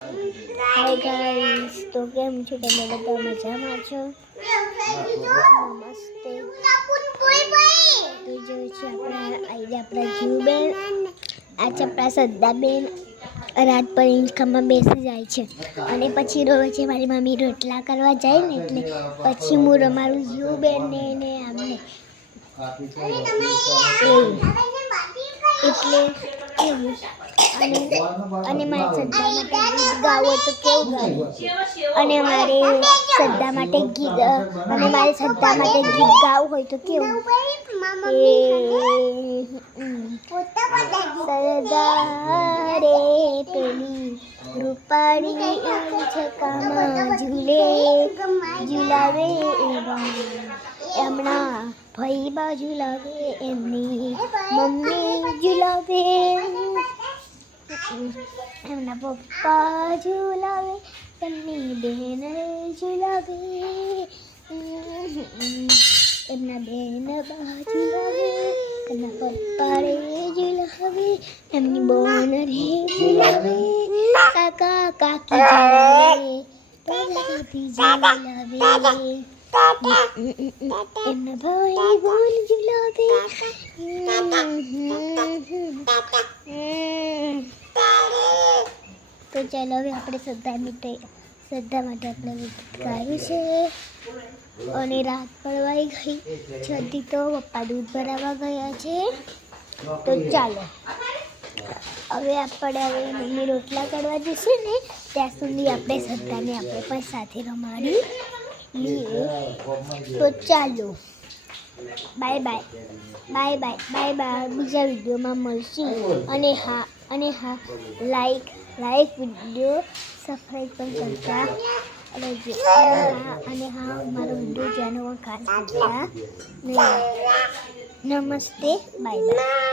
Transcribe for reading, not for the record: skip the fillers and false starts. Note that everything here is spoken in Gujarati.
હાય ગાઈસ, તો કેમ છો તમે બધા? મજામાં છો? નમસ્તે. તો જો છે આપણા જીવબેન, આજે આપણા શ્રદ્ધાબેન રાત પર ઇન્કમમાં બેસી જાય છે અને પછી રોવે છે. મારી મમ્મી રોટલા કરવા જાય ને એટલે પછી હું રમાડું જીવબેન ને આમને એટલે એવું. અને મારે શ્રદ્ધા માટે ગીત ગાવું તો કેવું ગાવું, અને મારે શ્રદ્ધા માટે ગીત ગાવું હોય તો કેવું સરદાર રે પેલી રૂપાળી છકામાં ઝુલાવે એમના ભાઈ બાજુ લાવે, એમની મમ્મી ઝુલાવે, એમના પપ્પા ઝુલાવે, એમની બહેન ઝુલાવે, એમના બહેન બાજુ લાવે, એમના પપ્પા રે ઝુલાવે, એમની બોન રે ઝુલાવે, કાકા કાકી ઝુલાવે, દાદી ઝુલાવે, એમના ભાઈ બોન ઝુલાવે. તો ચાલો હવે આપણે શ્રદ્ધા માટે આપણે ગીત ગાયું છે અને રાત પડવાઈ ગઈ છતી તો પપ્પા દૂધ ભરાવા ગયા છે. તો ચાલો હવે મમ્મી રોટલા કરવા જશે ને ત્યાં સુધી આપણે શ્રદ્ધાને આપણે પણ સાથે રમાડી લઈએ. તો ચાલો બાય બાય. બીજા વિડીયોમાં મળશું. અને હા લાઈક વિડીયો સબસ્ક્રાઈબ પણ કરતા રહેજો. અને હા મારો વિડીયો જાણવા ખાસ કરતા નહીં. નમસ્તે, બાય.